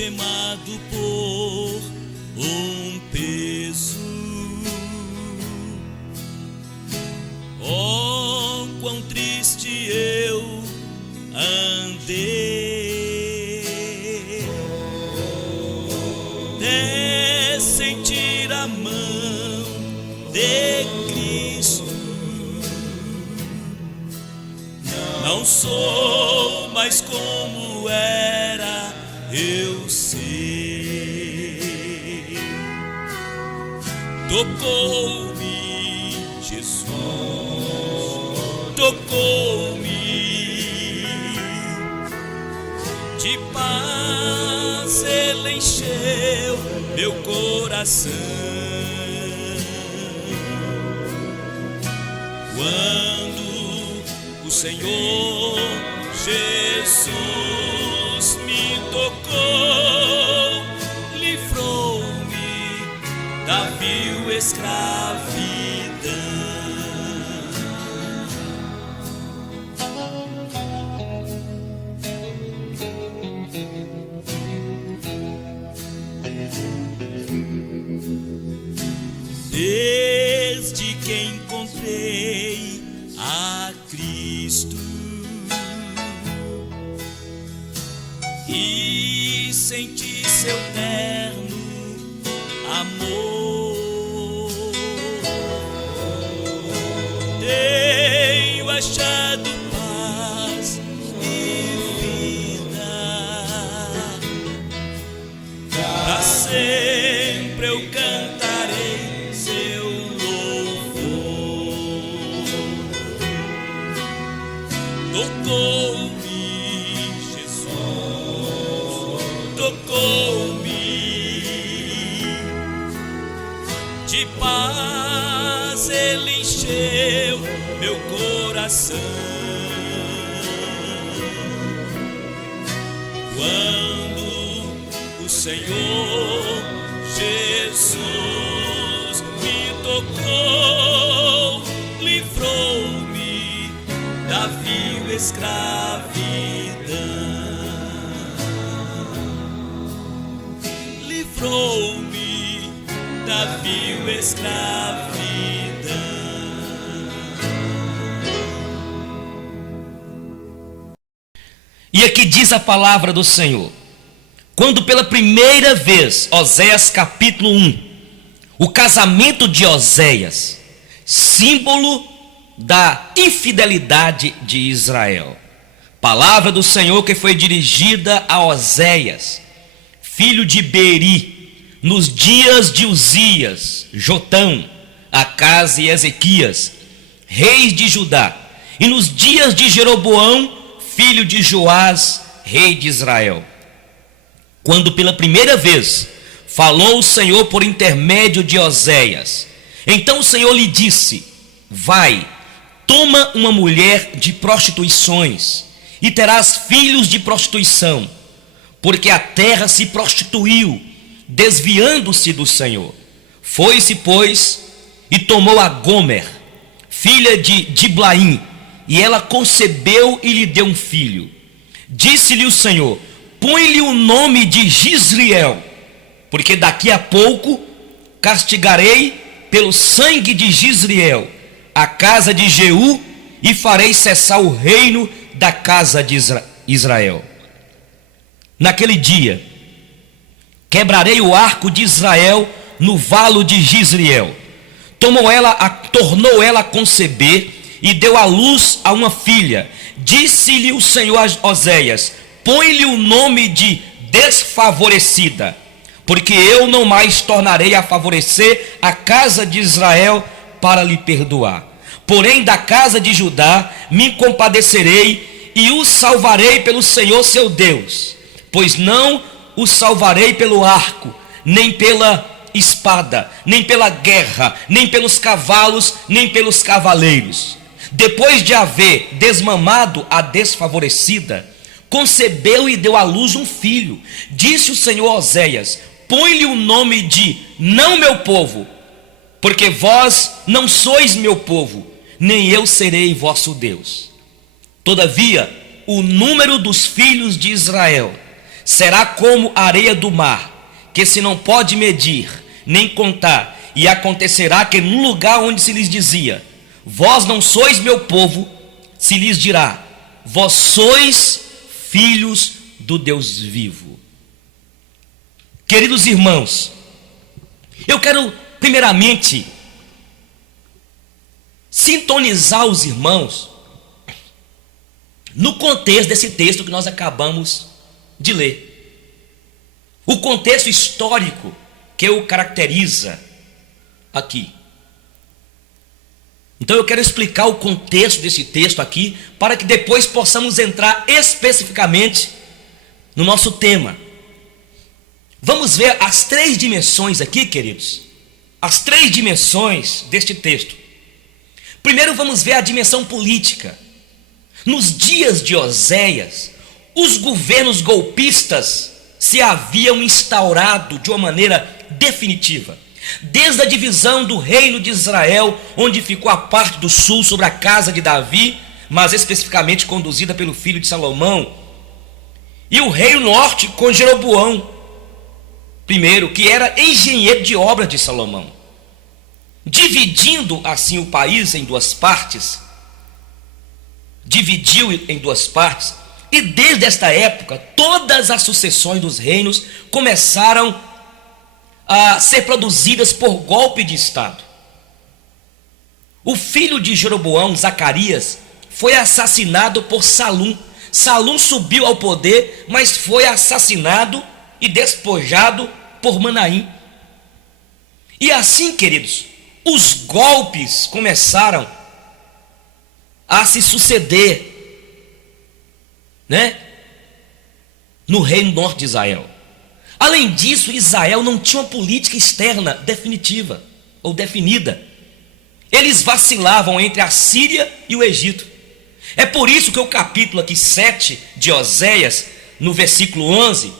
algemado por um peso. Oh, quão triste eu andei, até sentir a mão de Cristo. Não sou mais como era, eu sei. Tocou-me Jesus, tocou-me, de paz Ele encheu meu coração. Quando o Senhor Jesus me tocou, livrou-me da vil escravidão. Desde que encontrei a Cristo e senti seu terno amor, tenho achado paz e vida. Pra sempre eu cantarei seu louvor. Tocou-me Jesus, tocou-me, de paz Ele encheu meu coração. Quando o Senhor Jesus me tocou, livrou-me da vil escravidão. Livrou-me da vil escravidão. E aqui diz a palavra do Senhor: quando pela primeira vez, Oséias capítulo 1, o casamento de Oséias, símbolo da infidelidade de Israel. Palavra do Senhor que foi dirigida a Oséias, filho de Beri, nos dias de Uzias, Jotão, Acás e Ezequias, reis de Judá, e nos dias de Jeroboão, filho de Joás, rei de Israel. Quando pela primeira vez falou o Senhor por intermédio de Oséias, então o Senhor lhe disse: vai, toma uma mulher de prostituições, e terás filhos de prostituição, porque a terra se prostituiu, desviando-se do Senhor. Foi-se, pois, e tomou a Gomer, filha de Diblaim, e ela concebeu e lhe deu um filho. Disse-lhe o Senhor: põe-lhe o nome de Jizriel, porque daqui a pouco castigarei pelo sangue de Jizriel a casa de Jeú, e farei cessar o reino da casa de Israel. Naquele dia quebrarei o arco de Israel no valo de Jizriel. Tornou ela a conceber e deu à luz a uma filha. Disse-lhe o Senhor a Oséias: põe-lhe o nome de desfavorecida, porque eu não mais tornarei a favorecer a casa de Israel para lhe perdoar. Porém da casa de Judá me compadecerei e o salvarei pelo Senhor seu Deus, pois não o salvarei pelo arco, nem pela espada, nem pela guerra, nem pelos cavalos, nem pelos cavaleiros. Depois de haver desmamado a desfavorecida, concebeu e deu à luz um filho. Disse o Senhor a Oséias: põe-lhe o nome de não meu povo, porque vós não sois meu povo, nem eu serei vosso Deus. Todavia, o número dos filhos de Israel será como a areia do mar, que se não pode medir, nem contar. E acontecerá que no lugar onde se lhes dizia, vós não sois meu povo, se lhes dirá, vós sois filhos do Deus vivo. Queridos irmãos, eu quero primeiramente sintonizar os irmãos no contexto desse texto que nós acabamos de ler. O contexto histórico que o caracteriza aqui. Então eu quero explicar o contexto desse texto aqui, para que depois possamos entrar especificamente no nosso tema. Vamos ver as três dimensões aqui, queridos. As três dimensões deste texto. Primeiro vamos ver a dimensão política. Nos dias de Oséias, os governos golpistas se haviam instaurado de uma maneira definitiva. Desde a divisão do reino de Israel, onde ficou a parte do sul sobre a casa de Davi, mas especificamente conduzida pelo filho de Salomão, e o reino norte com Jeroboão primeiro, que era engenheiro de obras de Salomão, dividindo assim o país em duas partes. Dividiu em duas partes, e desde esta época todas as sucessões dos reinos começaram a ser produzidas por golpe de estado. O filho de Jeroboão, Zacarias, foi assassinado por Salum. Salum subiu ao poder, mas foi assassinado e despojado por Manaim. E assim, queridos, os golpes começaram a se suceder, no reino norte de Israel. Além disso, Israel não tinha uma política externa definitiva ou definida. Eles vacilavam entre a Síria e o Egito. É por isso que o capítulo aqui 7 de Oséias, no versículo 11,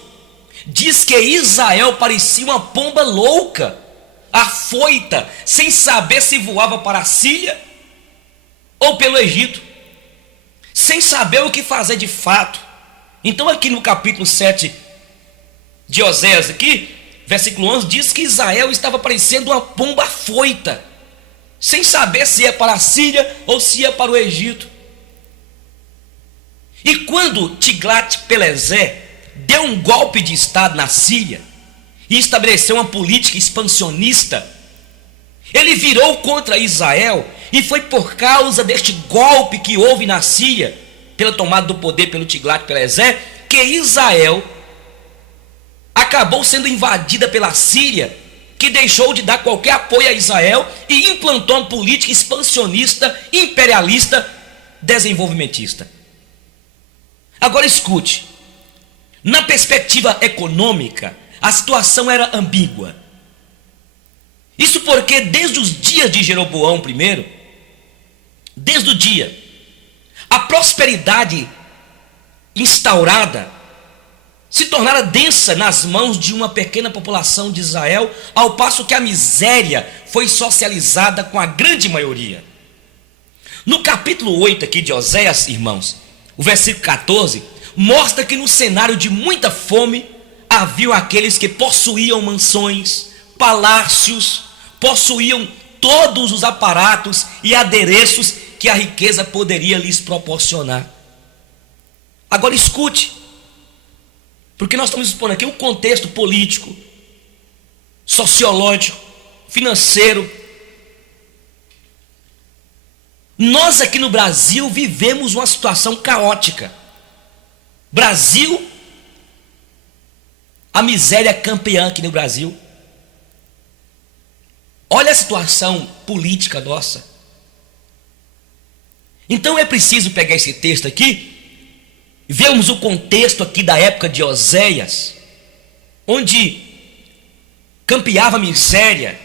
diz que Israel parecia uma pomba louca, afoita, sem saber se voava para a Síria ou pelo Egito, sem saber o que fazer de fato. Então aqui no capítulo 7 de Oséias aqui, versículo 11, diz que Israel estava parecendo uma pomba afoita, sem saber se ia para a Síria ou se ia para o Egito. E quando Tiglat-Pileser deu um golpe de estado na Síria e estabeleceu uma política expansionista, ele virou contra Israel, e foi por causa deste golpe que houve na Síria, pela tomada do poder pelo Tiglat-Pileser, que Israel acabou sendo invadida pela Síria, que deixou de dar qualquer apoio a Israel e implantou uma política expansionista, imperialista, desenvolvimentista. Agora escute, na perspectiva econômica, a situação era ambígua. Isso porque desde os dias de Jeroboão I, desde o dia, a prosperidade instaurada se tornara densa nas mãos de uma pequena população de Israel, ao passo que a miséria foi socializada com a grande maioria. No capítulo 8 aqui de Oséias, irmãos, o versículo 14, mostra que no cenário de muita fome, haviam aqueles que possuíam mansões, palácios, possuíam todos os aparatos e adereços que a riqueza poderia lhes proporcionar. Agora escute, porque nós estamos expondo aqui o contexto político, sociológico, financeiro. Nós aqui no Brasil vivemos uma situação caótica. Brasil, a miséria campeã aqui no Brasil. Olha a situação política nossa. Então é preciso pegar esse texto aqui, vermos o contexto aqui da época de Oséias, onde campeava a miséria,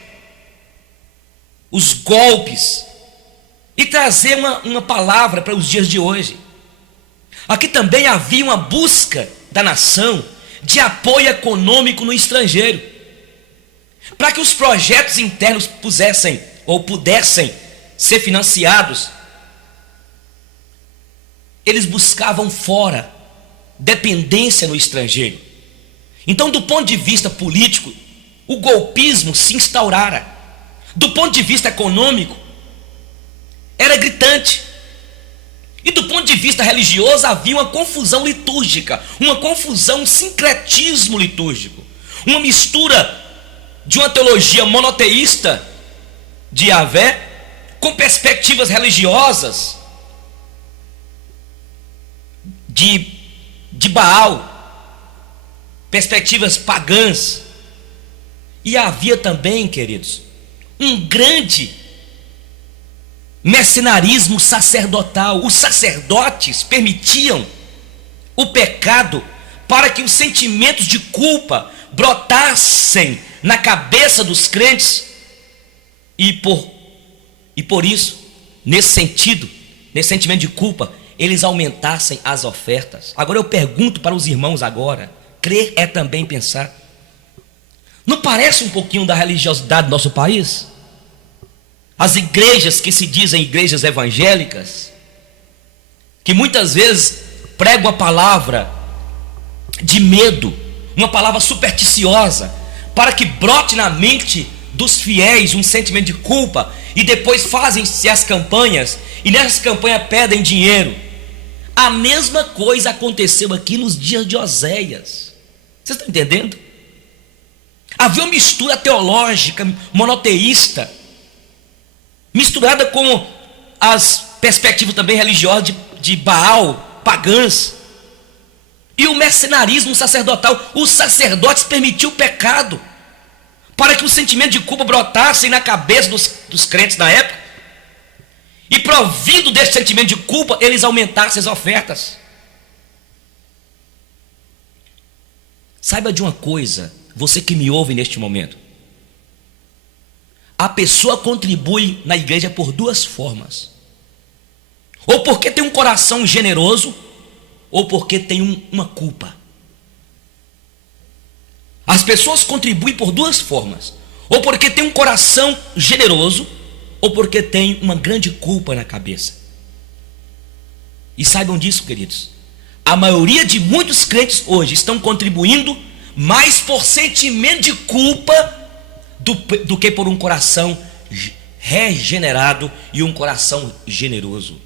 os golpes, e trazer uma palavra para os dias de hoje. Aqui também havia uma busca da nação de apoio econômico no estrangeiro, para que os projetos internos pudessem ser financiados. Eles buscavam fora, dependência no estrangeiro. Então, do ponto de vista político, o golpismo se instaurara. Do ponto de vista econômico, era gritante. E do ponto de vista religioso, havia uma confusão litúrgica, uma confusão, um sincretismo litúrgico, uma mistura de uma teologia monoteísta de Yahvé com perspectivas religiosas de Baal, perspectivas pagãs. E havia também, queridos, um grande mercenarismo sacerdotal. Os sacerdotes permitiam o pecado para que os sentimentos de culpa brotassem na cabeça dos crentes e por isso, nesse sentido, nesse sentimento de culpa, eles aumentassem as ofertas. Agora eu pergunto para os irmãos agora, crer é também pensar. Não parece um pouquinho da religiosidade do nosso país? As igrejas que se dizem igrejas evangélicas, que muitas vezes pregam a palavra de medo, uma palavra supersticiosa, para que brote na mente dos fiéis um sentimento de culpa, e depois fazem-se as campanhas, e nessas campanhas pedem dinheiro. A mesma coisa aconteceu aqui nos dias de Oséias. Vocês estão entendendo? Havia uma mistura teológica monoteísta, misturada com as perspectivas também religiosas de Baal, pagãs, e o mercenarismo sacerdotal. Os sacerdotes permitiam o pecado para que o sentimento de culpa brotasse na cabeça dos crentes na época, e provido desse sentimento de culpa, eles aumentassem as ofertas. Saiba de uma coisa, você que me ouve neste momento: a pessoa contribui na igreja por duas formas: ou porque tem um coração generoso, ou porque tem uma culpa. As pessoas contribuem por duas formas: ou porque tem um coração generoso, ou porque tem uma grande culpa na cabeça. E saibam disso, queridos, a maioria de muitos crentes hoje estão contribuindo mais por sentimento de culpa do que por um coração regenerado e um coração generoso.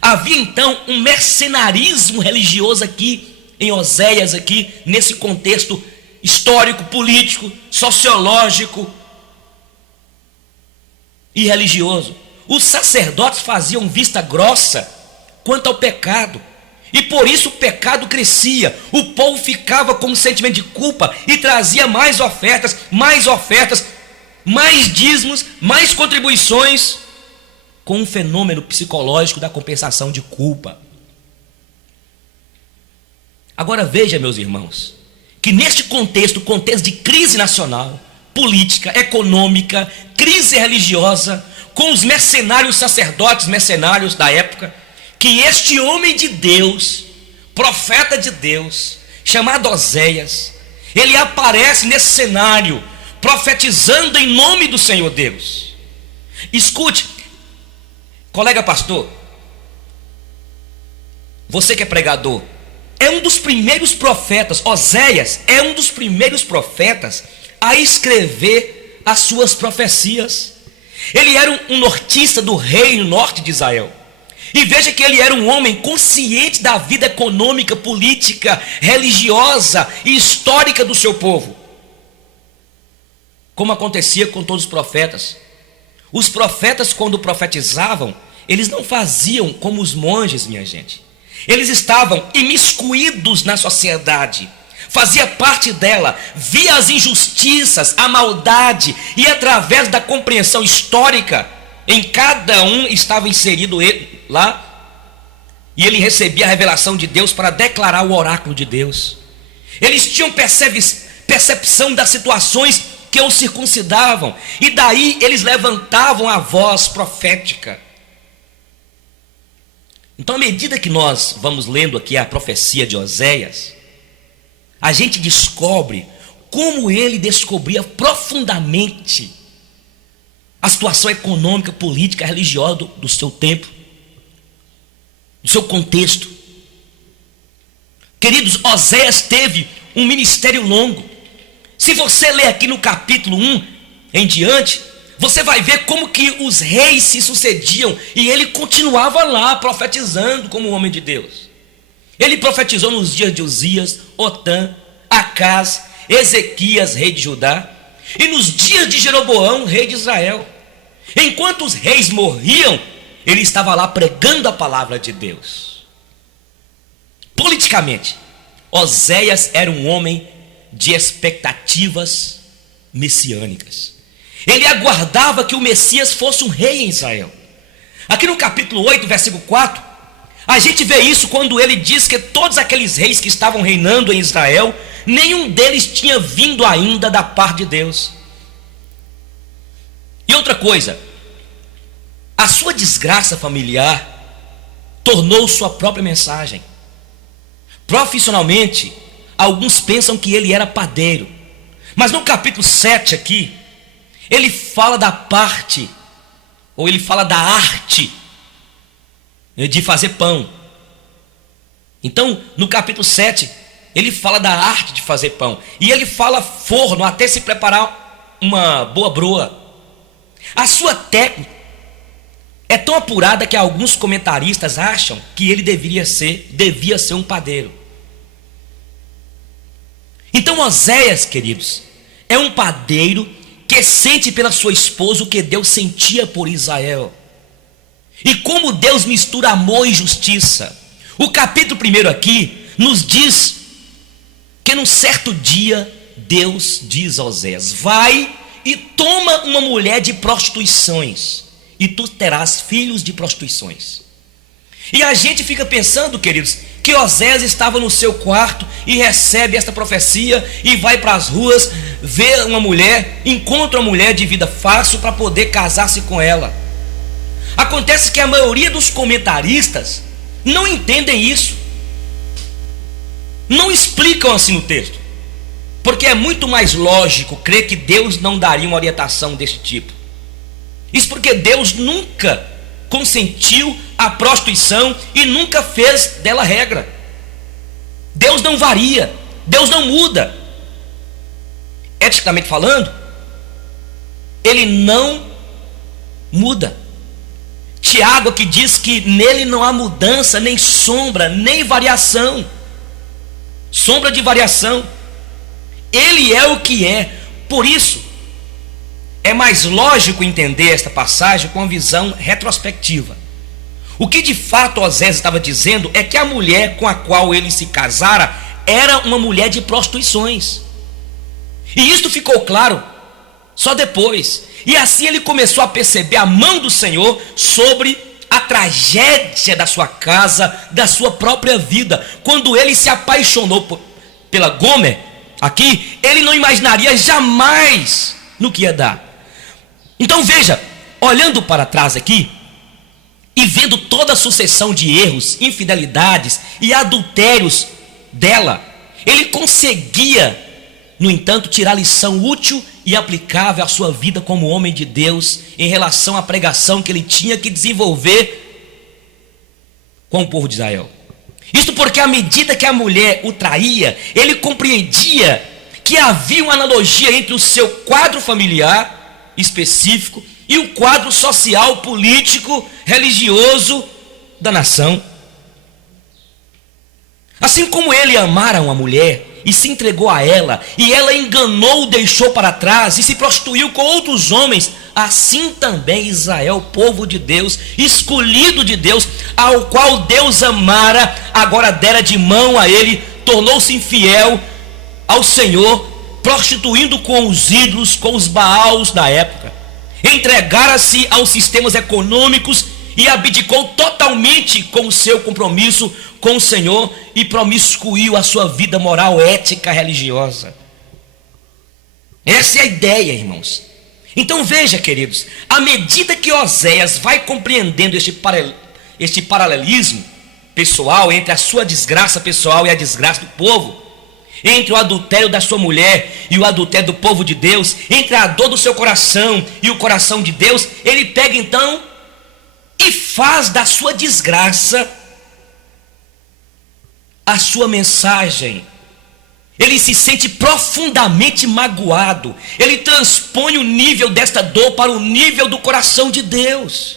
Havia então um mercenarismo religioso aqui em Oséias, aqui nesse contexto histórico, político, sociológico e religioso. Os sacerdotes faziam vista grossa quanto ao pecado, e por isso o pecado crescia. O povo ficava com um sentimento de culpa e trazia mais ofertas, mais dízimos, mais contribuições, com um fenômeno psicológico da compensação de culpa. Agora veja, meus irmãos, que neste contexto de crise nacional, política, econômica, crise religiosa, com os mercenários, sacerdotes mercenários da época, que este homem de Deus, profeta de Deus, chamado Oséias, ele aparece nesse cenário, profetizando em nome do Senhor Deus. Escute, colega pastor, você que é pregador, é um dos primeiros profetas. Oséias é um dos primeiros profetas a escrever as suas profecias. Ele era um nortista do reino norte de Israel. E veja que ele era um homem consciente da vida econômica, política, religiosa e histórica do seu povo, como acontecia com todos os profetas. Os profetas, quando profetizavam, eles não faziam como os monges, minha gente. Eles estavam imiscuídos na sociedade, fazia parte dela, via as injustiças, a maldade, e através da compreensão histórica, em cada um estava inserido ele lá, e ele recebia a revelação de Deus para declarar o oráculo de Deus. Eles tinham percepção das situações que o circuncidavam, e daí eles levantavam a voz profética. Então, à medida que nós vamos lendo aqui a profecia de Oséias, a gente descobre como ele descobria profundamente a situação econômica, política, religiosa do seu tempo, do seu contexto. Queridos, Oséias teve um ministério longo. Se você ler aqui no capítulo 1 em diante, você vai ver como que os reis se sucediam e ele continuava lá profetizando como homem de Deus. Ele profetizou nos dias de Uzias, Otã, Acás, Ezequias, rei de Judá, e nos dias de Jeroboão, rei de Israel. Enquanto os reis morriam, ele estava lá pregando a palavra de Deus. Politicamente, Oséias era um homem de expectativas messiânicas. Ele aguardava que o Messias fosse um rei em Israel. Aqui no capítulo 8, versículo 4, a gente vê isso quando ele diz que todos aqueles reis que estavam reinando em Israel, nenhum deles tinha vindo ainda da parte de Deus. E outra coisa, a sua desgraça familiar tornou sua própria mensagem. Profissionalmente, alguns pensam que ele era padeiro, mas no capítulo 7 aqui, ele fala da parte, ou ele fala da arte de fazer pão. Então, no capítulo 7, ele fala da arte de fazer pão, e ele fala forno até se preparar uma boa broa. A sua técnica é tão apurada que alguns comentaristas acham que ele devia ser um padeiro. Então Oséias, queridos, é um padeiro que sente pela sua esposa o que Deus sentia por Israel. E como Deus mistura amor e justiça. O capítulo 1 aqui nos diz que num certo dia Deus diz a Oséias: vai e toma uma mulher de prostituições, e tu terás filhos de prostituições. E a gente fica pensando, queridos, que Oséias estava no seu quarto e recebe esta profecia e vai para as ruas, vê uma mulher, encontra uma mulher de vida fácil para poder casar-se com ela. Acontece que a maioria dos comentaristas não entendem isso, não explicam assim no texto, porque é muito mais lógico crer que Deus não daria uma orientação desse tipo. Isso porque Deus nunca consentiu a prostituição e nunca fez dela regra. Deus não varia, Deus não muda. Eticamente falando, Ele não muda. Tiago aqui diz que nele não há mudança, nem sombra, nem variação. Sombra de variação. Ele é o que é. Por isso, é mais lógico entender esta passagem com uma visão retrospectiva. O que de fato Oséias estava dizendo é que a mulher com a qual ele se casara era uma mulher de prostituições. E isto ficou claro só depois. E assim ele começou a perceber a mão do Senhor sobre a tragédia da sua casa, da sua própria vida. Quando ele se apaixonou pela Gomer, aqui, ele não imaginaria jamais no que ia dar. Então veja, olhando para trás aqui, e vendo toda a sucessão de erros, infidelidades e adultérios dela, ele conseguia, no entanto, tirar lição útil e aplicável à sua vida como homem de Deus em relação à pregação que ele tinha que desenvolver com o povo de Israel. Isto porque à medida que a mulher o traía, ele compreendia que havia uma analogia entre o seu quadro familiar específico e o quadro social, político, religioso da nação. Assim como ele amara uma mulher e se entregou a ela, e ela enganou, deixou para trás e se prostituiu com outros homens, assim também Israel, povo de Deus, escolhido de Deus, ao qual Deus amara, agora dera de mão a ele, tornou-se infiel ao Senhor, prostituindo com os ídolos, com os Baals da época. Entregara-se aos sistemas econômicos e abdicou totalmente com o seu compromisso com o Senhor e promiscuiu a sua vida moral, ética, religiosa. Essa é a ideia, irmãos. Então veja, queridos, à medida que Oséias vai compreendendo este paralelismo pessoal entre a sua desgraça pessoal e a desgraça do povo, entre o adultério da sua mulher e o adultério do povo de Deus, entre a dor do seu coração e o coração de Deus, ele pega então e faz da sua desgraça a sua mensagem, ele se sente profundamente magoado. Ele transpõe o nível desta dor para o nível do coração de Deus.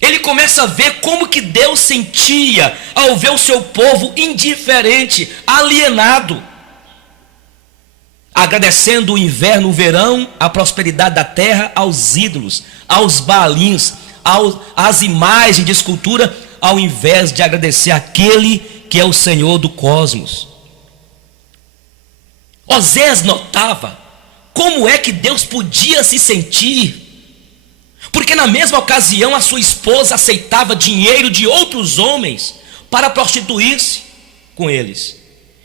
Ele começa a ver como que Deus sentia ao ver o seu povo indiferente, alienado, agradecendo o inverno, o verão, a prosperidade da terra aos ídolos, aos baalins, às imagens de escultura, ao invés de agradecer aquele que é o Senhor do cosmos. Oséias notava como é que Deus podia se sentir, porque na mesma ocasião a sua esposa aceitava dinheiro de outros homens para prostituir-se com eles,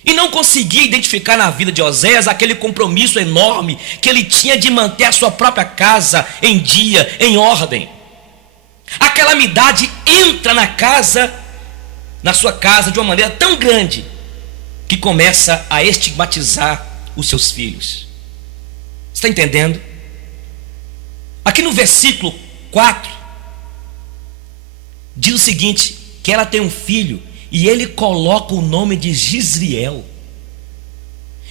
e não conseguia identificar na vida de Oséias aquele compromisso enorme que ele tinha de manter a sua própria casa em dia, em ordem. A calamidade entra na sua casa de uma maneira tão grande que começa a estigmatizar os seus filhos. Está entendendo? Aqui no versículo 4 diz o seguinte, que ela tem um filho e ele coloca o nome de Gisriel.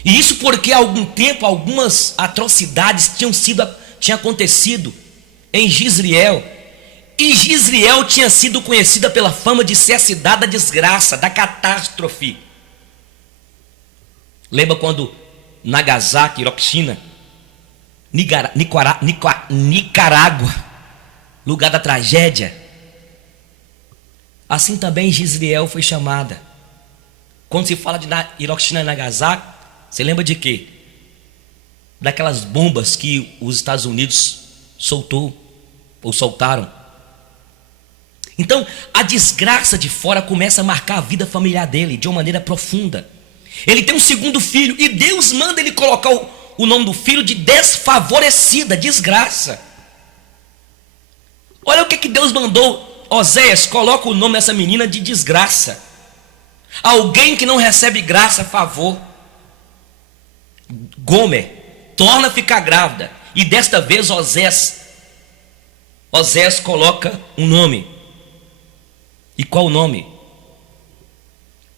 E isso porque há algum tempo algumas atrocidades tinham acontecido em Gisriel. E Gisriel tinha sido conhecida pela fama de ser a cidade da desgraça, da catástrofe. Lembra quando Nagasaki, Hiroshima, Nicarágua, lugar da tragédia? Assim também Gisriel foi chamada. Quando se fala de Hiroshima e Nagasaki, você lembra de quê? Daquelas bombas que os Estados Unidos soltaram. Então, a desgraça de fora começa a marcar a vida familiar dele de uma maneira profunda. Ele tem um segundo filho e Deus manda ele colocar o nome do filho de desfavorecida, desgraça. Olha o que Deus mandou. Oséias, coloca o nome dessa menina de desgraça. Alguém que não recebe graça, favor. Gomer, torna a ficar grávida. E desta vez Oséias coloca um nome. E qual o nome?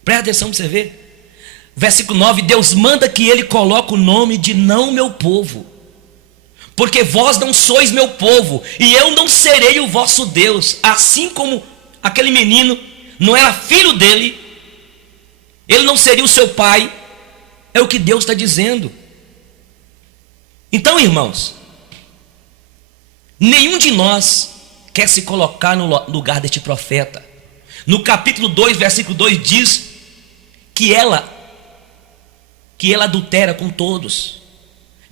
Presta atenção para você ver. Versículo 9, Deus manda que ele coloque o nome de não meu povo, porque vós não sois meu povo, e eu não serei o vosso Deus. Assim como aquele menino não era filho dele, ele não seria o seu pai. É o que Deus está dizendo. Então, irmãos, nenhum de nós quer se colocar no lugar deste profeta. No capítulo 2, versículo 2 diz que ela adultera com todos,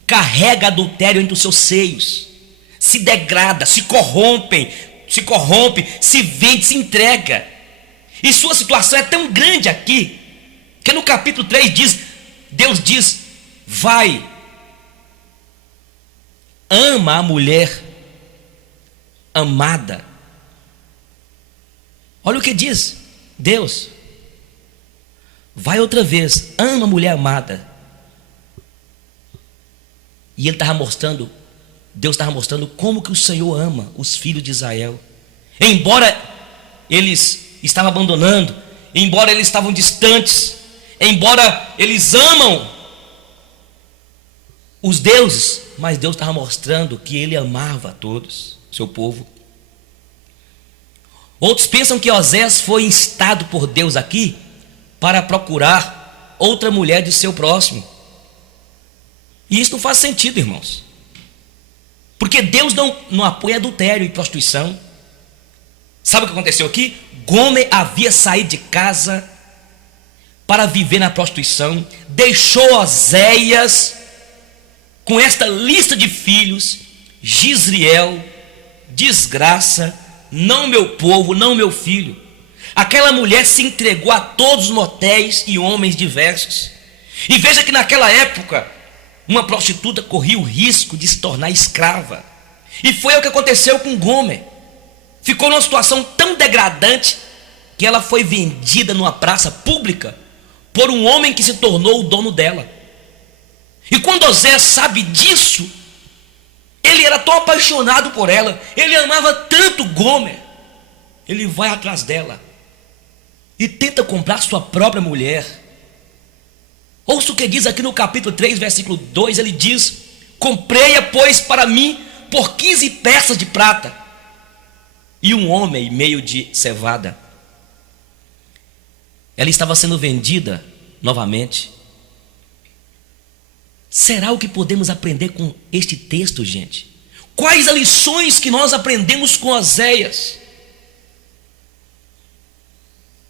carrega adultério entre os seus seios, se degrada, se corrompe, se vende, se entrega. E sua situação é tão grande aqui, que no capítulo 3 Deus diz, vai, ama a mulher amada. Olha o que diz Deus. Vai outra vez, ama a mulher amada. E Deus estava mostrando como que o Senhor ama os filhos de Israel. Embora eles estavam abandonando, embora eles estavam distantes, embora eles amam os deuses, mas Deus estava mostrando que Ele amava a todos, seu povo. Outros pensam que Oséias foi instado por Deus aqui para procurar outra mulher de seu próximo. E isso não faz sentido, irmãos. Porque Deus não apoia adultério e prostituição. Sabe o que aconteceu aqui? Gomer havia saído de casa para viver na prostituição, deixou Oséias com esta lista de filhos: Gisriel, desgraça, não meu povo, não meu filho. Aquela mulher se entregou a todos os motéis e homens diversos. E veja que naquela época uma prostituta corria o risco de se tornar escrava. E foi o que aconteceu com Gomer. Ficou numa situação tão degradante que ela foi vendida numa praça pública por um homem que se tornou o dono dela. E quando Oséias sabe disso, ele era tão apaixonado por ela, ele amava tanto Gomer, ele vai atrás dela e tenta comprar sua própria mulher. Ouça o que diz aqui no capítulo 3, versículo 2, ele diz: comprei-a, pois, para mim por 15 peças de prata e 1 homem e meio de cevada. Ela estava sendo vendida novamente. Será o que podemos aprender com este texto, gente? Quais as lições que nós aprendemos com Oséias?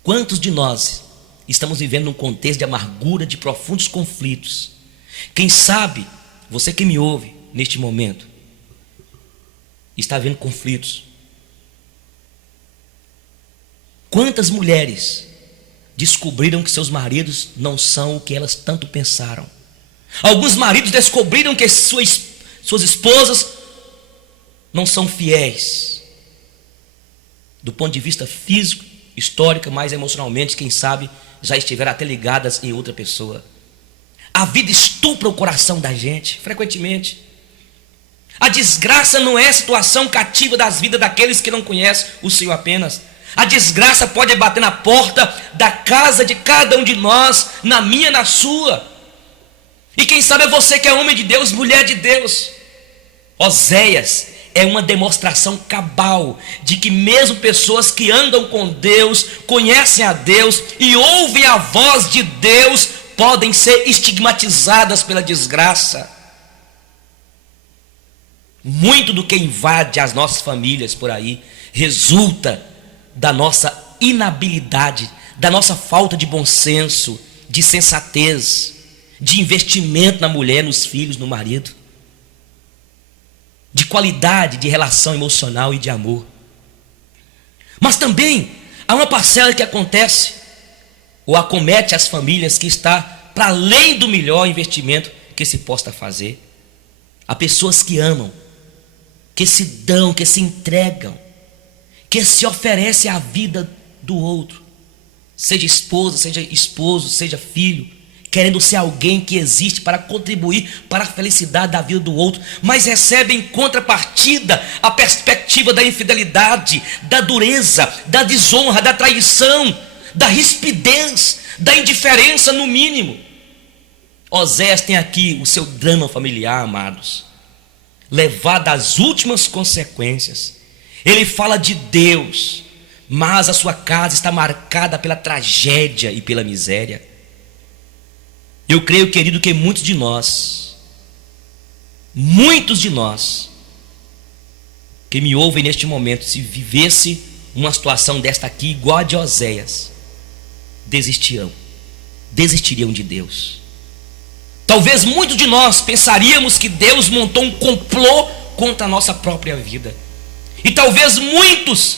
Quantos de nós estamos vivendo num contexto de amargura, de profundos conflitos? Quem sabe, você que me ouve neste momento, está vendo conflitos. Quantas mulheres descobriram que seus maridos não são o que elas tanto pensaram? Alguns maridos descobriram que suas esposas não são fiéis, do ponto de vista físico, histórico, mas emocionalmente, quem sabe, já estiveram até ligadas em outra pessoa. A vida estupra o coração da gente, frequentemente. A desgraça não é a situação cativa das vidas daqueles que não conhecem o Senhor apenas. A desgraça pode bater na porta da casa de cada um de nós, na minha, na sua. E quem sabe é você que é homem de Deus, mulher de Deus. Oséias é uma demonstração cabal de que mesmo pessoas que andam com Deus, conhecem a Deus e ouvem a voz de Deus, podem ser estigmatizadas pela desgraça. Muito do que invade as nossas famílias por aí resulta da nossa inabilidade, da nossa falta de bom senso, de sensatez, de investimento na mulher, nos filhos, no marido, de qualidade de relação emocional e de amor. Mas também há uma parcela que acontece ou acomete as famílias que está para além do melhor investimento que se possa fazer. Há pessoas que amam, que se dão, que se entregam, que se oferecem à vida do outro, seja esposa, seja esposo, seja filho, querendo ser alguém que existe para contribuir para a felicidade da vida do outro, mas recebe em contrapartida a perspectiva da infidelidade, da dureza, da desonra, da traição, da rispidez, da indiferença no mínimo. Oséias tem aqui o seu drama familiar, amados, levado às últimas consequências. Ele fala de Deus, mas a sua casa está marcada pela tragédia e pela miséria. Eu creio, querido, que muitos de nós, que me ouvem neste momento, se vivesse uma situação desta aqui, igual a de Oséias, desistiriam de Deus. Talvez muitos de nós pensaríamos que Deus montou um complô contra a nossa própria vida. E talvez muitos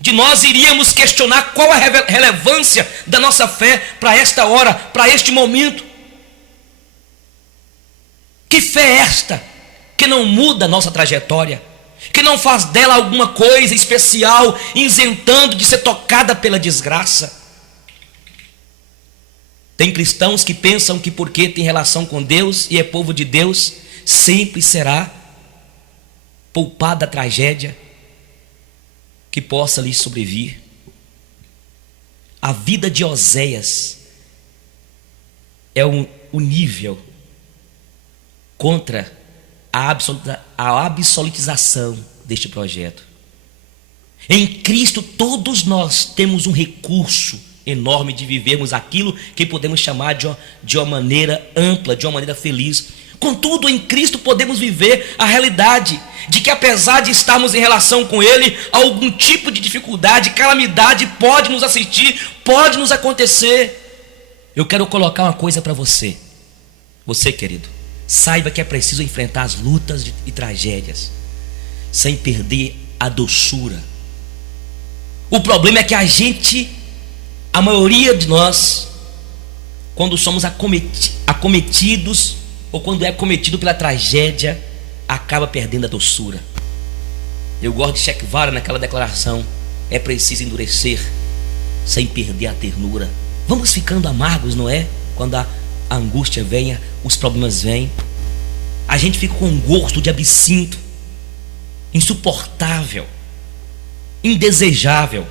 de nós iríamos questionar qual a relevância da nossa fé para esta hora, para este momento. Que fé é esta que não muda a nossa trajetória, que não faz dela alguma coisa especial, isentando de ser tocada pela desgraça? Tem cristãos que pensam que porque tem relação com Deus e é povo de Deus, sempre será poupado da tragédia que possa lhe sobrevir. A vida de Oséias é o nível contra a absolutização deste projeto. Em Cristo todos nós temos um recurso enorme de vivermos aquilo que podemos chamar de uma maneira ampla, de uma maneira feliz. Contudo, em Cristo podemos viver a realidade de que, apesar de estarmos em relação com Ele, algum tipo de dificuldade, calamidade pode nos assistir, pode nos acontecer. Eu quero colocar uma coisa para você, querido, saiba que é preciso enfrentar as lutas e tragédias sem perder a doçura. O problema é que a maioria de nós, quando somos acometidos ou quando é cometido pela tragédia, acaba perdendo a doçura. Eu gosto de Che Guevara naquela declaração: é preciso endurecer sem perder a ternura. Vamos ficando amargos, não é? Quando a angústia vem, os problemas vêm, a gente fica com um gosto de absinto, insuportável, indesejável.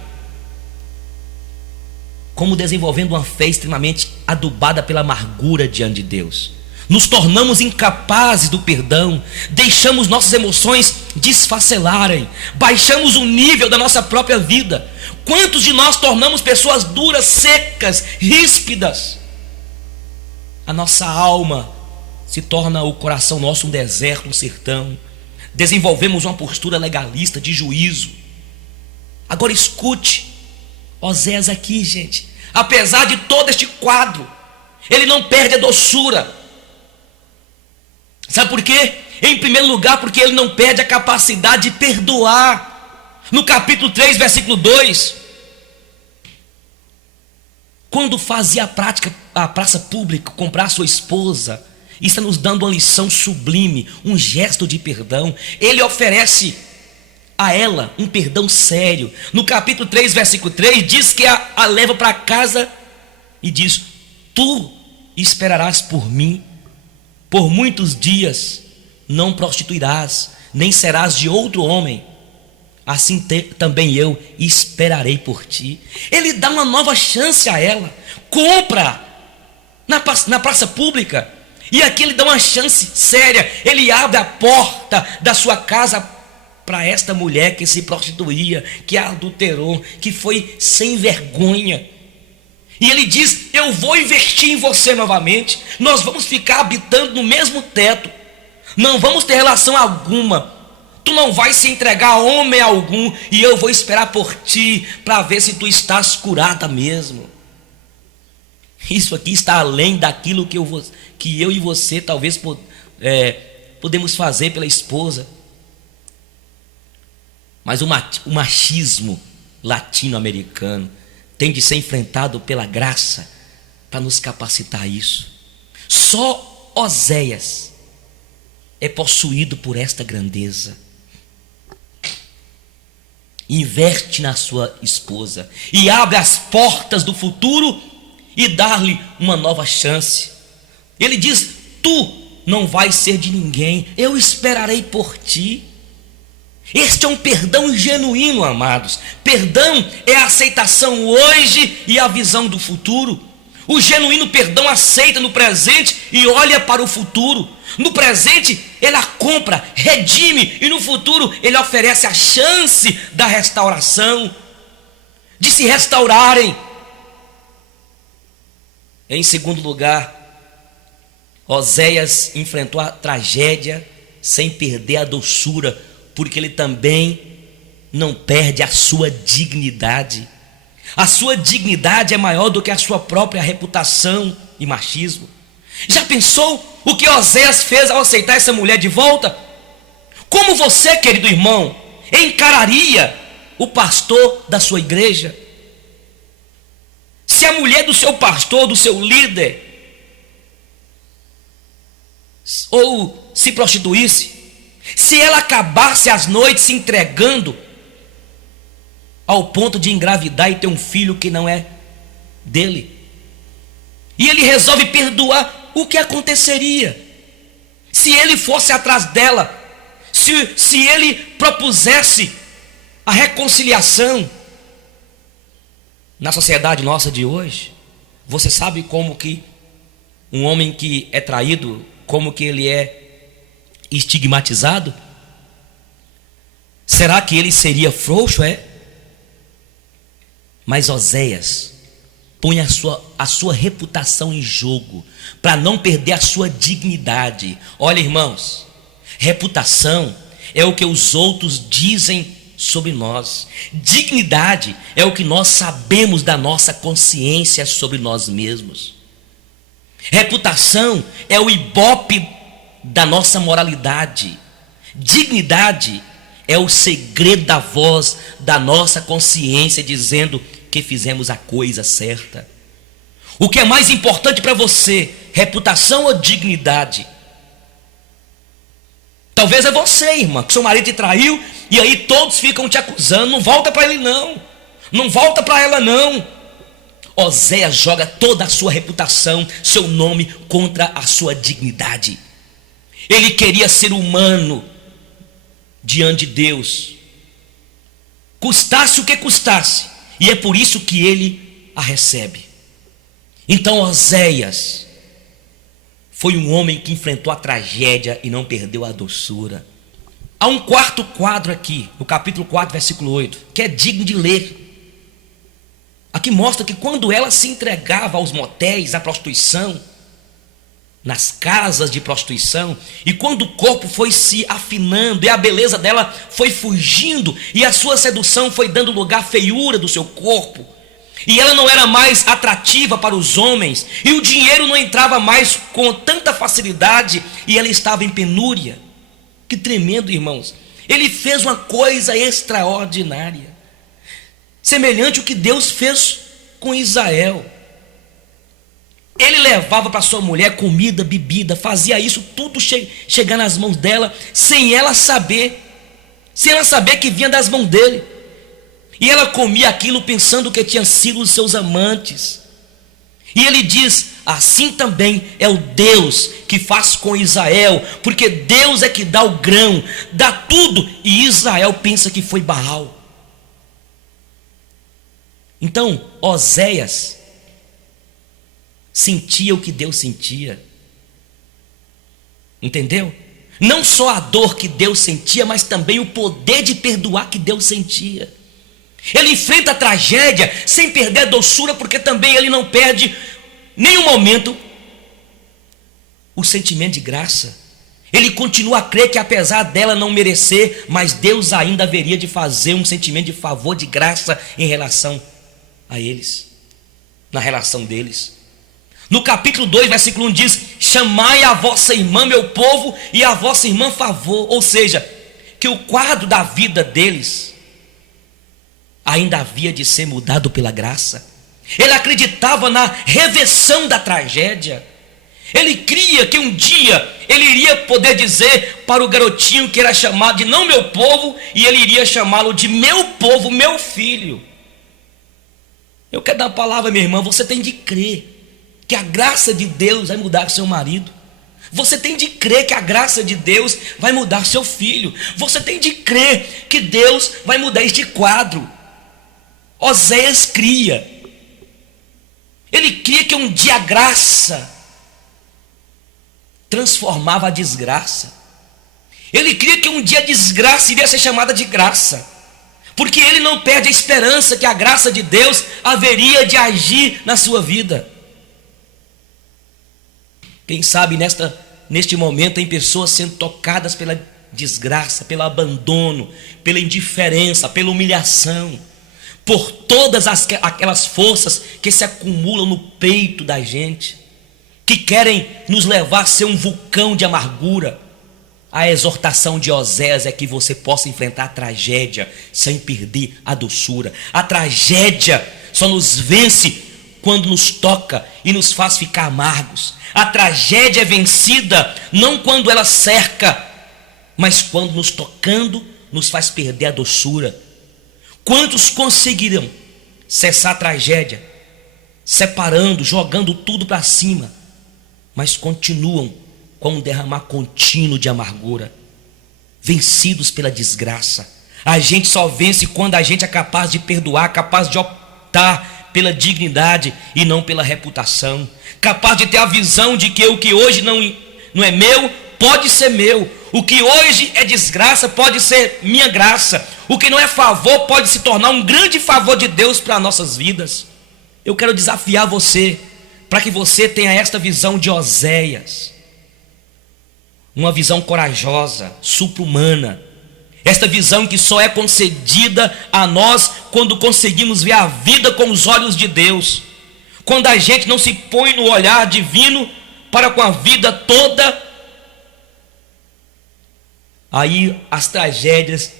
como desenvolvendo uma fé extremamente adubada pela amargura diante de Deus. Nos tornamos incapazes do perdão, deixamos nossas emoções desfacelarem, baixamos o nível da nossa própria vida. Quantos de nós tornamos pessoas duras, secas, ríspidas? A nossa alma se torna o coração nosso um deserto, um sertão. Desenvolvemos uma postura legalista de juízo. Agora escute, Oséias aqui, gente. Apesar de todo este quadro, ele não perde a doçura. Sabe por quê? Em primeiro lugar, porque ele não perde a capacidade de perdoar. No capítulo 3, versículo 2, quando fazia a praça pública comprar sua esposa, está nos dando uma lição sublime, um gesto de perdão. Ele oferece a ela um perdão sério. No capítulo 3, versículo 3, diz que a leva para casa e diz: tu esperarás por mim, por muitos dias não prostituirás, nem serás de outro homem, assim também eu esperarei por ti. Ele dá uma nova chance a ela, compra na praça pública, e aqui ele dá uma chance séria. Ele abre a porta da sua casa para esta mulher que se prostituía, que adulterou, que foi sem vergonha. E ele diz: eu vou investir em você novamente. Nós vamos ficar habitando no mesmo teto, não vamos ter relação alguma. Tu não vais se entregar a homem algum, e eu vou esperar por ti, para ver se tu estás curada mesmo. Isso aqui está além daquilo que eu e você talvez podemos fazer pela esposa. Mas o machismo latino-americano tem de ser enfrentado pela graça para nos capacitar a isso. Só Oséias é possuído por esta grandeza. Investe na sua esposa e abre as portas do futuro e dá-lhe uma nova chance. Ele diz: tu não vais ser de ninguém, eu esperarei por ti. Este é um perdão genuíno, amados. Perdão é a aceitação hoje e a visão do futuro. O genuíno perdão aceita no presente e olha para o futuro. No presente ele a compra, redime, e no futuro ele oferece a chance da restauração, de se restaurarem. Em segundo lugar, Oséias enfrentou a tragédia sem perder a doçura, porque ele também não perde a sua dignidade. A sua dignidade é maior do que a sua própria reputação e machismo. Já pensou o que Oséias fez ao aceitar essa mulher de volta? Como você, querido irmão, encararia o pastor da sua igreja? Se a mulher do seu pastor, do seu líder, ou se prostituísse, se ela acabasse às noites se entregando ao ponto de engravidar e ter um filho que não é dele, e ele resolve perdoar, o que aconteceria? Se ele fosse atrás dela, se ele propusesse a reconciliação? Na sociedade nossa de hoje, você sabe como que um homem que é traído, como que ele é estigmatizado? Será que ele seria frouxo? Mas Oséias põe a sua reputação em jogo para não perder a sua dignidade. Olha, irmãos, reputação é o que os outros dizem sobre nós. Dignidade é o que nós sabemos da nossa consciência sobre nós mesmos. Reputação é o ibope da nossa moralidade. Dignidade é o segredo da voz da nossa consciência dizendo que fizemos a coisa certa. O que é mais importante para você, reputação ou dignidade? Talvez é você, irmã, que seu marido te traiu e aí todos ficam te acusando. Não volta para ele não, não volta para ela não. Oséias joga toda a sua reputação, seu nome, contra a sua dignidade. Ele queria ser humano diante de Deus, custasse o que custasse, e é por isso que ele a recebe. Então Oséias foi um homem que enfrentou a tragédia e não perdeu a doçura. Há um quarto quadro aqui, no capítulo 4, versículo 8, que é digno de ler. Aqui mostra que quando ela se entregava aos motéis, à prostituição, nas casas de prostituição, e quando o corpo foi se afinando e a beleza dela foi fugindo e a sua sedução foi dando lugar à feiura do seu corpo, e ela não era mais atrativa para os homens, e o dinheiro não entrava mais com tanta facilidade, e ela estava em penúria. Que tremendo, irmãos. Ele fez uma coisa extraordinária, semelhante ao que Deus fez com Israel. Ele levava para sua mulher comida, bebida, fazia isso tudo chegar nas mãos dela, sem ela saber que vinha das mãos dele. E ela comia aquilo pensando que tinha sido os seus amantes. E ele diz: assim também é o Deus que faz com Israel, porque Deus é que dá o grão, dá tudo, e Israel pensa que foi Baal. Então Oséias sentia o que Deus sentia, entendeu? Não só a dor que Deus sentia, mas também o poder de perdoar que Deus sentia. Ele enfrenta a tragédia sem perder a doçura, porque também ele não perde nenhum momento o sentimento de graça. Ele continua a crer que apesar dela não merecer, mas Deus ainda haveria de fazer um sentimento de favor, de graça em relação a eles, na relação deles. No capítulo 2, versículo 1 diz: chamai a vossa irmã, meu povo, e a vossa irmã favor. Ou seja, que o quadro da vida deles ainda havia de ser mudado pela graça. Ele acreditava na reversão da tragédia. Ele cria que um dia ele iria poder dizer para o garotinho que era chamado de não meu povo, e ele iria chamá-lo de meu povo, meu filho. Eu quero dar uma palavra, minha irmã. Você tem de crer que a graça de Deus vai mudar seu marido. Você tem de crer que a graça de Deus vai mudar seu filho. Você tem de crer que Deus vai mudar este quadro. Oséias cria. Ele cria que um dia a graça transformava a desgraça. Ele cria que um dia a desgraça iria ser chamada de graça, porque ele não perde a esperança que a graça de Deus haveria de agir na sua vida. Quem sabe neste momento tem pessoas sendo tocadas pela desgraça, pelo abandono, pela indiferença, pela humilhação, por todas aquelas forças que se acumulam no peito da gente, que querem nos levar a ser um vulcão de amargura. A exortação de Oséias é que você possa enfrentar a tragédia sem perder a doçura. A tragédia só nos vence quando nos toca e nos faz ficar amargos. A tragédia é vencida não quando ela cerca, mas quando nos tocando nos faz perder a doçura. Quantos conseguiram cessar a tragédia, separando, jogando tudo para cima, mas continuam com um derramar contínuo de amargura, vencidos pela desgraça? A gente só vence quando a gente é capaz de perdoar, capaz de optar pela dignidade e não pela reputação, capaz de ter a visão de que o que hoje não é meu, pode ser meu. O que hoje é desgraça pode ser minha graça. O que não é favor pode se tornar um grande favor de Deus para nossas vidas. Eu quero desafiar você para que você tenha esta visão de Oséias, uma visão corajosa, supra-humana. Esta visão que só é concedida a nós quando conseguimos ver a vida com os olhos de Deus, quando a gente não se põe no olhar divino para com a vida toda. Aí as tragédias,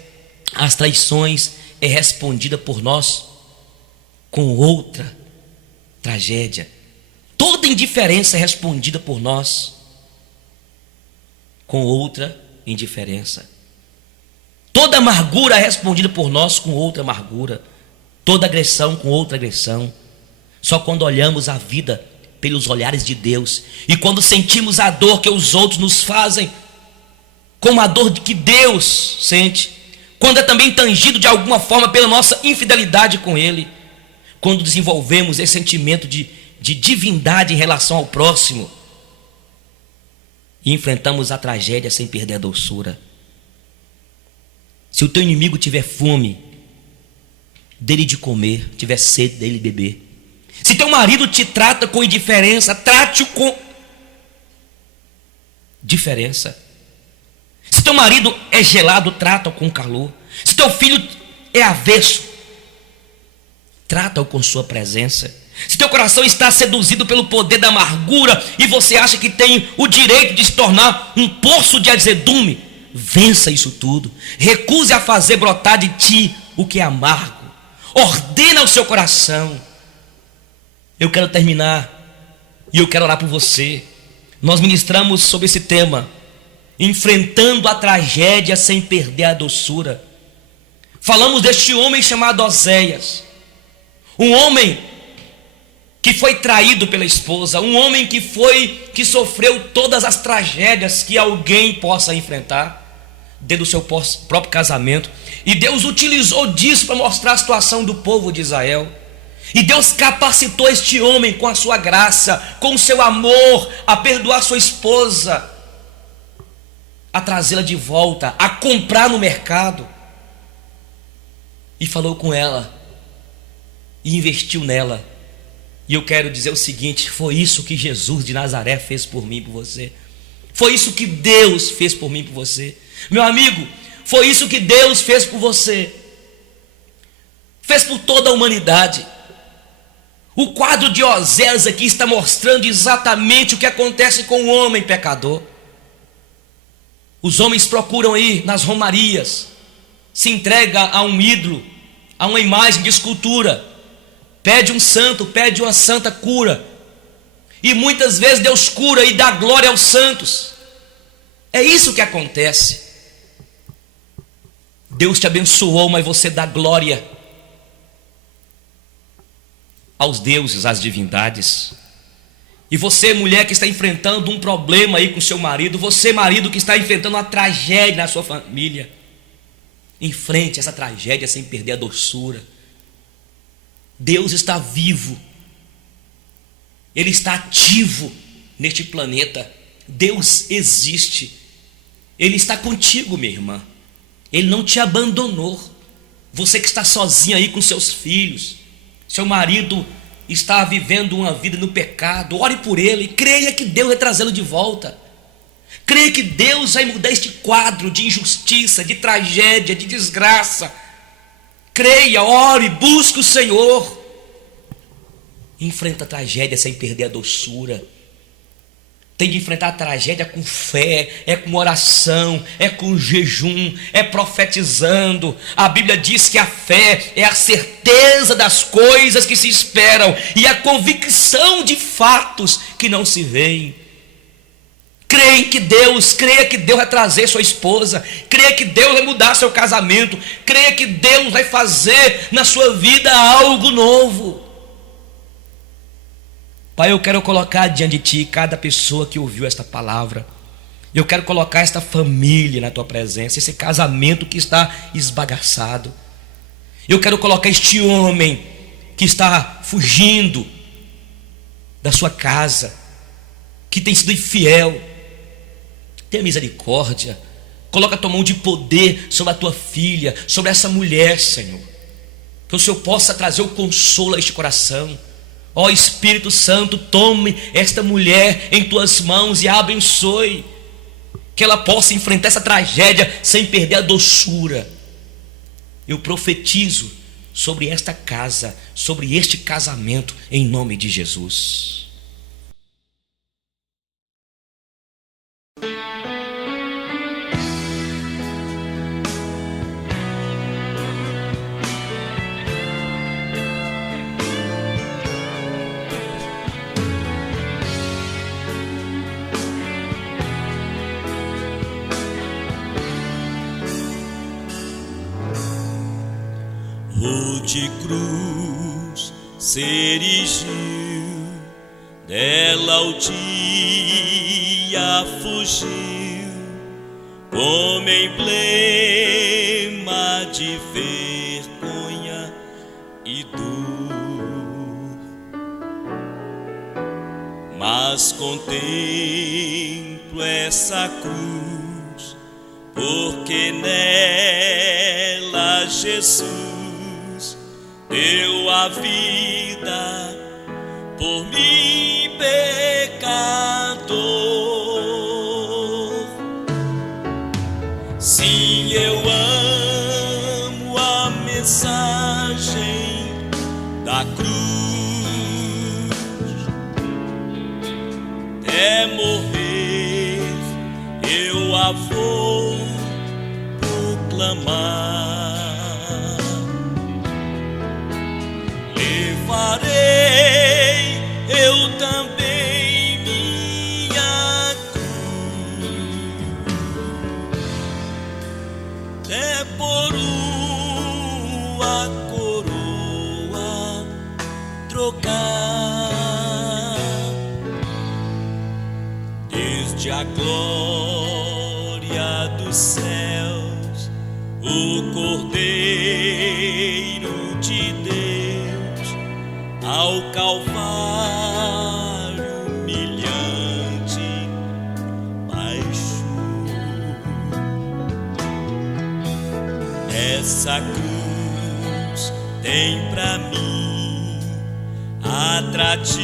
as traições é respondida por nós com outra tragédia. Toda indiferença é respondida por nós com outra indiferença. Toda amargura é respondida por nós com outra amargura. Toda agressão com outra agressão. Só quando olhamos a vida pelos olhares de Deus, e quando sentimos a dor que os outros nos fazem, como a dor que Deus sente, quando é também tangido de alguma forma pela nossa infidelidade com Ele, quando desenvolvemos esse sentimento de divindade em relação ao próximo e enfrentamos a tragédia sem perder a doçura. Se o teu inimigo tiver fome, dele de comer, tiver sede, dele beber. Se teu marido te trata com indiferença, trate-o com diferença. Se teu marido é gelado, trata-o com calor. Se teu filho é avesso, trata-o com sua presença. Se teu coração está seduzido pelo poder da amargura e você acha que tem o direito de se tornar um poço de azedume, vença isso tudo. Recuse a fazer brotar de ti o que é amargo. Ordena o seu coração. Eu quero terminar e eu quero orar por você. Nós ministramos sobre esse tema, enfrentando a tragédia sem perder a doçura. Falamos deste homem chamado Oséias, um homem que foi traído pela esposa, um homem que sofreu todas as tragédias que alguém possa enfrentar dentro do seu próprio casamento. E Deus utilizou disso para mostrar a situação do povo de Israel. E Deus capacitou este homem com a sua graça, com o seu amor, a perdoar sua esposa, a trazê-la de volta, a comprar no mercado. E falou com ela e investiu nela. E eu quero dizer o seguinte: foi isso que Jesus de Nazaré fez por mim e por você. Foi isso que Deus fez por mim e por você. Meu amigo, foi isso que Deus fez por você. Fez por toda a humanidade. O quadro de Oséias aqui está mostrando exatamente o que acontece com o homem pecador. Os homens procuram ir nas romarias, se entrega a um ídolo, a uma imagem de escultura, pede um santo, pede uma santa cura, e muitas vezes Deus cura e dá glória aos santos. É isso que acontece. Deus te abençoou, mas você dá glória aos deuses, às divindades. E você, mulher que está enfrentando um problema aí com seu marido, você, marido que está enfrentando uma tragédia na sua família, enfrente essa tragédia sem perder a doçura. Deus está vivo, Ele está ativo neste planeta. Deus existe, Ele está contigo, minha irmã. Ele não te abandonou. Você que está sozinha aí com seus filhos, seu marido está vivendo uma vida no pecado, ore por ele, creia que Deus vai trazê-lo de volta. Creia que Deus vai mudar este quadro de injustiça, de tragédia, de desgraça. Creia, ore, busque o Senhor. Enfrenta a tragédia sem perder a doçura. Tem de enfrentar a tragédia com fé, é com oração, é com jejum, é profetizando. A Bíblia diz que a fé é a certeza das coisas que se esperam e a convicção de fatos que não se veem. Creia que Deus vai trazer sua esposa, creia que Deus vai mudar seu casamento, creia que Deus vai fazer na sua vida algo novo. Pai, eu quero colocar diante de Ti cada pessoa que ouviu esta palavra. Eu quero colocar esta família na Tua presença, esse casamento que está esbagaçado. Eu quero colocar este homem que está fugindo da sua casa, que tem sido infiel. Tenha misericórdia. Coloca a Tua mão de poder sobre a Tua filha, sobre essa mulher, Senhor. Que o Senhor possa trazer o consolo a este coração. Ó Espírito Santo, tome esta mulher em Tuas mãos e a abençoe, que ela possa enfrentar essa tragédia sem perder a doçura. Eu profetizo sobre esta casa, sobre este casamento, em nome de Jesus. De cruz se erigiu, dela o dia fugiu, como emblema de vergonha e dor. mas contemplo essa cruz, porque nela Jesus deu a vida por mim, pecador. Sim, eu amo a mensagem da cruz, até morrer eu a vou proclamar. Levarei eu também minha cruz, até por uma coroa trocar. Desde a glória dos céus, o Cordeiro de Deus, ao Calvário humilhante baixou. Essa cruz tem pra mim atrativo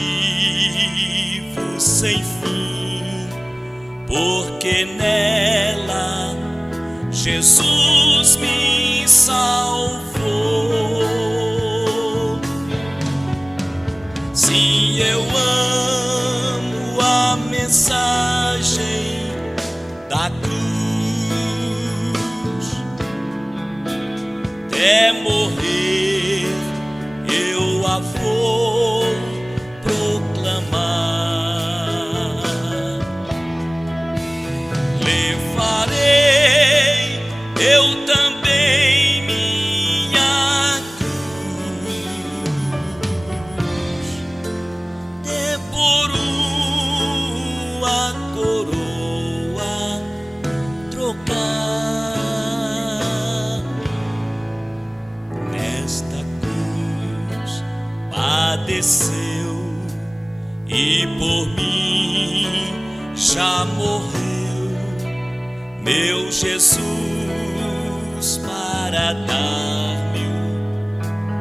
sem fim, porque nela Jesus me salvou. Sim, eu amo a mensagem da cruz, até morrer eu a vou proclamar. Levarei eu também minha cruz, até por uma coroa trocar. Nesta cruz padeceu e por mim já morreu meu Jesus para dar-me o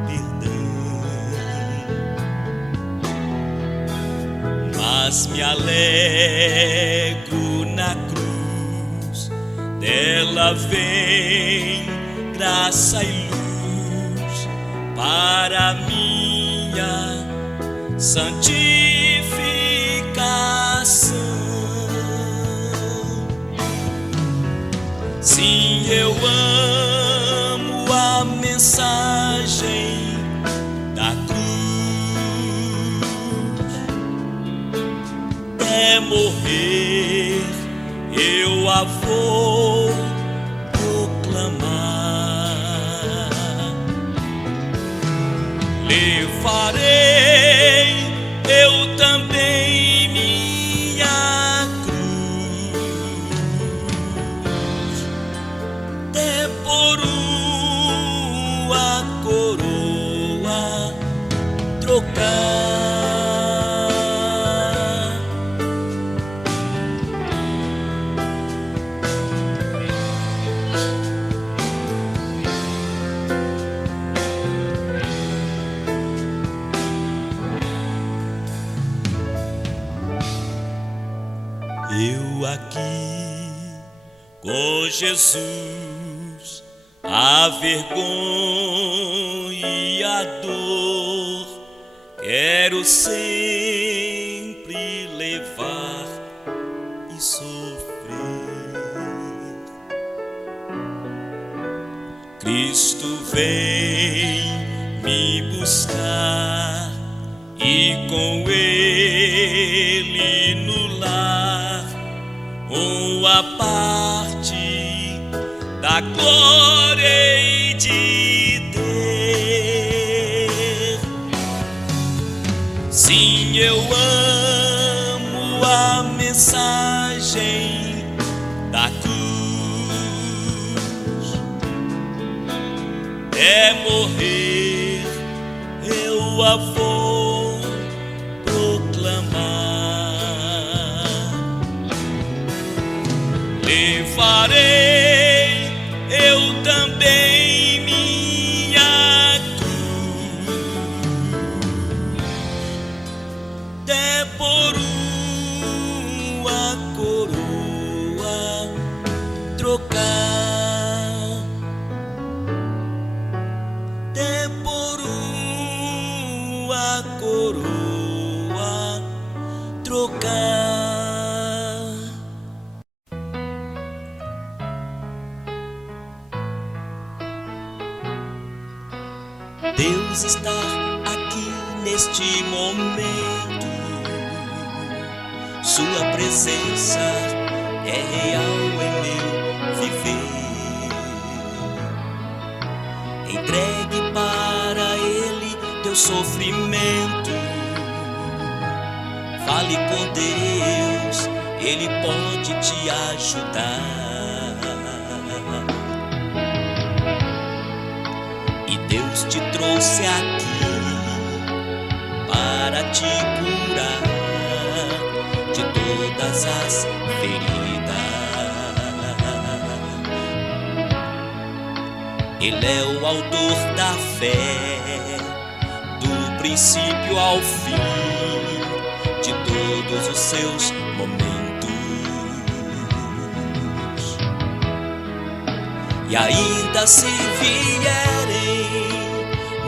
perdão. Mas me alegro na cruz, dela vem graça e luz para minha santificação. Sim, eu amo a mensagem da cruz, até morrer eu a vou proclamar. Levarei eu também minha cruz, até por uma coroa trocar. Eu aqui com Jesus, a vergonha e a dor, quero sempre levar e sofrer. Cristo vem me buscar e com Ele no lar uma parte da glória hei de ter. Sim, eu amo a mensagem da cruz, até morrer eu a vou proclamar. Deus está aqui neste momento. Sua presença é real em meu viver. Entregue para Ele teu sofrimento. Fale com Deus, Ele pode te ajudar. E Deus te trouxe aqui para te curar de todas as feridas. Ele é o autor da fé, do princípio ao fim, de todos os seus momentos. E ainda se vierem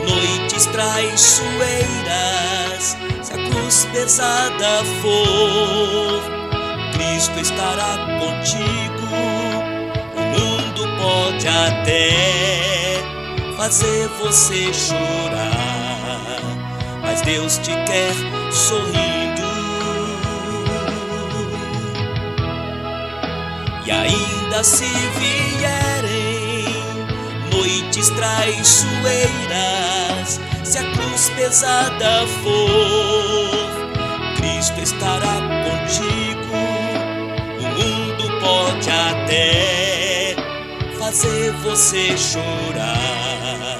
noites traiçoeiras, se a cruz pesada for, Cristo estará contigo. O mundo pode até fazer você chorar, mas Deus te quer sorrindo. E ainda se vierem noites traiçoeiras, se a cruz pesada for, Cristo estará contigo. O mundo pode até fazer você chorar,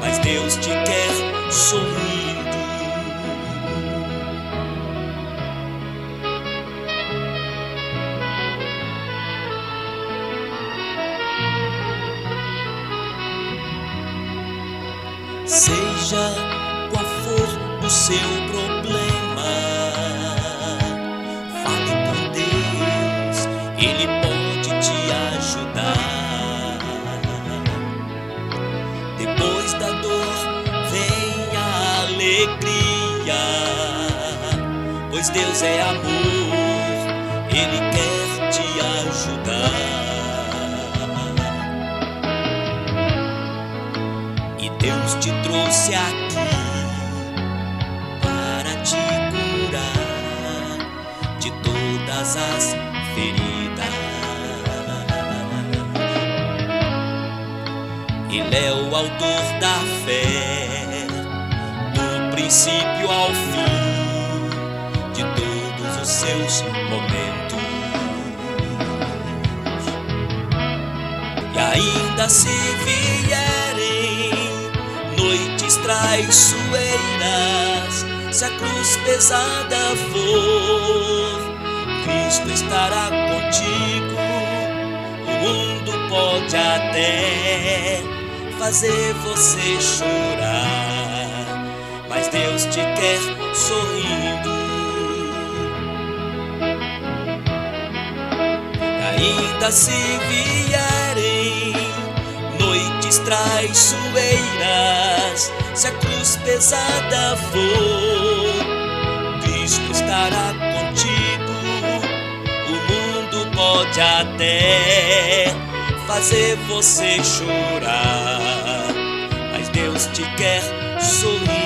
mas Deus te quer sorrindo. Seja qual for o seu problema, fale com Deus, Ele pode te ajudar. Depois da dor vem a alegria, pois Deus é amor, Ele quer te ajudar. Deus te trouxe aqui para te curar de todas as feridas. Ele é o autor da fé, do princípio ao fim, de todos os seus momentos. E ainda se vierem noites traiçoeiras, se a cruz pesada for, Cristo estará contigo. O mundo pode até fazer você chorar, mas Deus te quer sorrindo. E ainda se vierem noites traiçoeiras, se a cruz pesada for, Cristo estará contigo. O mundo pode até fazer você chorar, mas Deus te quer sorrindo.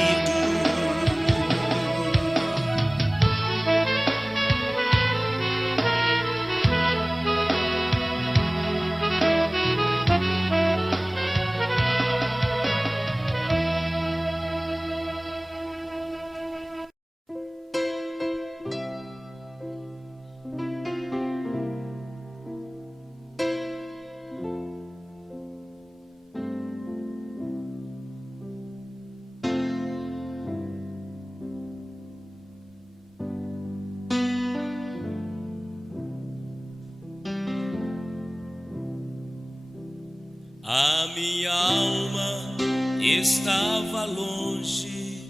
A minha alma estava longe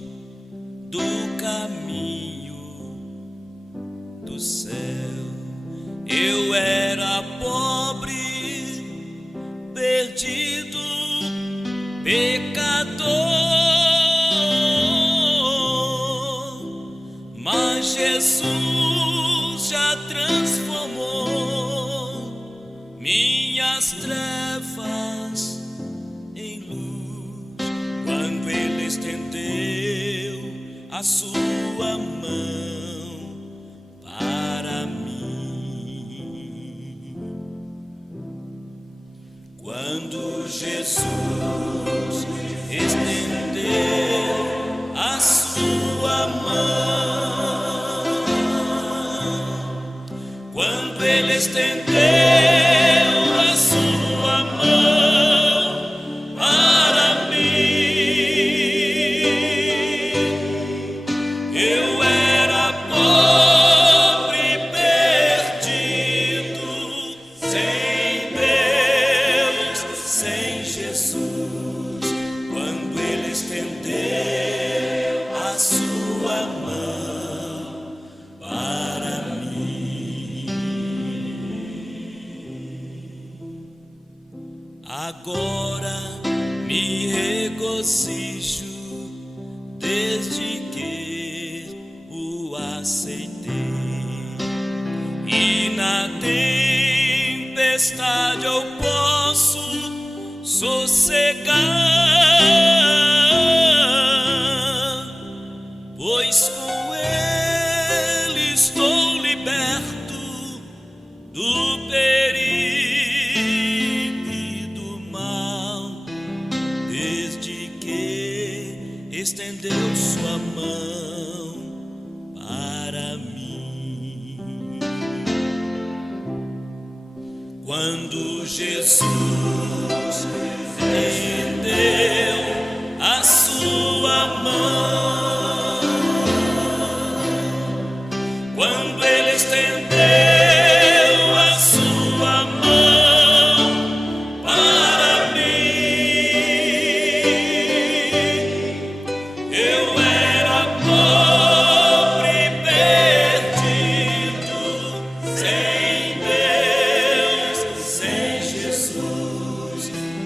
do caminho do céu. Eu era pobre, perdido, pecador, mas Jesus já transformou minhas trevas em luz. Quando a sua mão para mim. Quando Jesus estendeu a sua mão, quando Ele estendeu a sua mão para mim, eu era pobre e perdido, sem Deus, sem Jesus. Quando Ele estendeu a sua mão para mim, agora me regozijo desde que o aceitei, e na tempestade eu posso sossegar, pois com Ele estou liberto do perigo e do mal, desde que estendeu sua mão para mim. Quando Jesus estendeu a sua mão, quando Ele estendeu a sua mão para mim, eu era pobre e perdido, sem Deus, sem Jesus.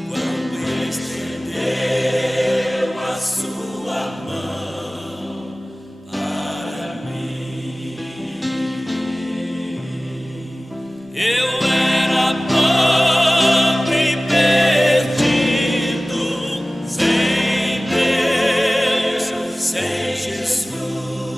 Quando Ele estendeu a sua mão para mim, eu era pobre e perdido, sem Deus, sem Jesus.